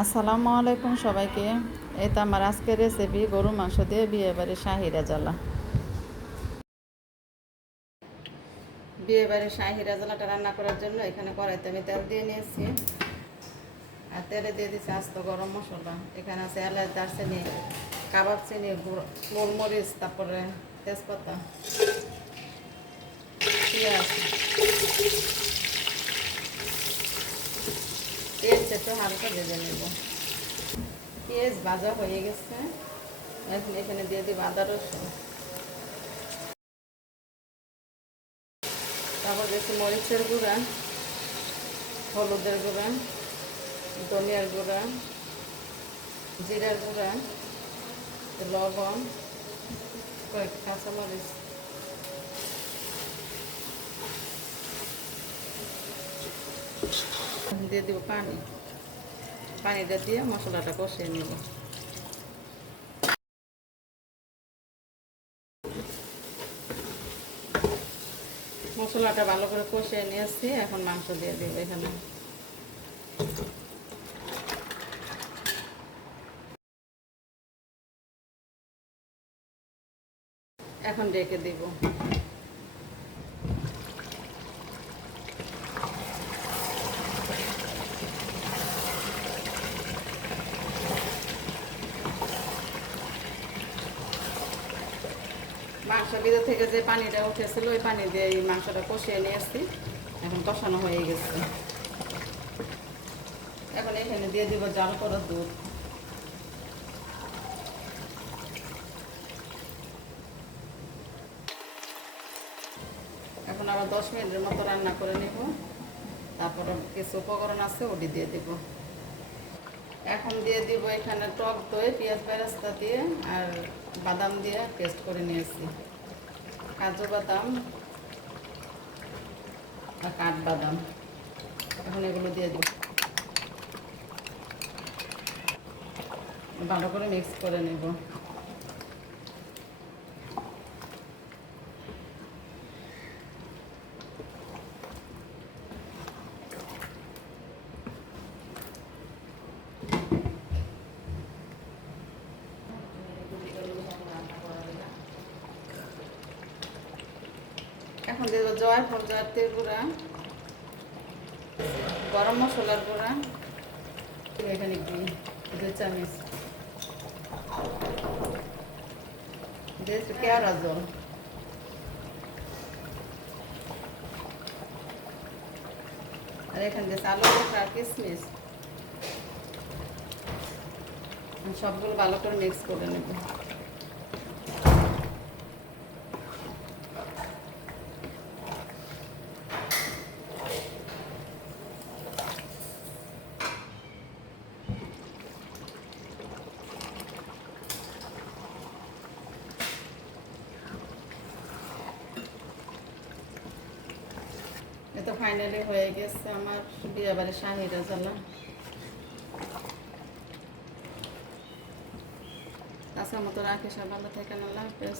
আসসালামু আলাইকুম সবাইকে। তো আমার আজকের রেসিপি গরু মাংস দিয়ে বিয়ে বাড়ির শাহিরা জ্বালা। বিয়ে বাড়ির শাহিরা জ্বালাটা রান্না করার জন্য এখানে কড়াইতে আমি তেল দিয়ে নিয়েছি। আর তেলে দিয়ে দিচ্ছি আস্ত গরম মশলা। এখানে আছে এলাচ, দারচিনি, কাবাব চিনি গোলমরিচ, তারপরে তেজপাতা, পেঁয়াজ পেঁয়াজ একটু হালকা ভেজে নেব। পেঁয়াজ ভাজা হয়ে গেছে। এখন এখানে দিয়ে দিব আদা রসুন। তারপর দেখছি মরিচের গুঁড়া, হলুদের গুঁড়া, ধনিয়ার গুঁড়া, জিরার গুঁড়া, লবণ, কয়েক কাঁচামরিচ। দিয়ে দিব পানি। পানিটা দিয়ে মশলাটা কষিয়ে নেব। মশলাটা ভালো করে কষিয়ে নিয়েছি, এখন মাংস দিয়ে দিব এখানে। এখন ডেকে দিব। মাংস ভিতর থেকে যে পানিটা উঠেছিল, ওই পানি দিয়ে এই মাংসটা কষিয়ে নিয়ে এসছি এখন কষানো হয়ে গেছে। এখন এখানে দিয়ে দিব জাল করা দুধ। এখন আবার দশ মিনিটের মতো রান্না করে নেব। তারপরে কিছু উপকরণ আছে, ওটি দিয়ে দিব। এখন দিয়ে দিব এখানে টক দই, পেঁয়াজ বেরাস্তা দিয়ে আর বাদাম দিয়ে পেস্ট করে নিয়েছি। কাজু বাদাম আর কাঠ বাদাম। এখন এগুলো দিয়ে দিব। ভালো করে মিক্স করে নেব। এখন দেবো জয় ফল জয়তের গুঁড়া, গরম মশলার গুঁড়া এখানে কি দুই চামচ আর সবগুলো ভালো করে মিক্স করে নেব। তো ফাইনালি হয়ে গেছে আমার বিয়ে বাড়ির শাহিরা জানা আচ্ছা মতো রাখিস সব ভালো থাকেন, আল্লাহ হাফেজ।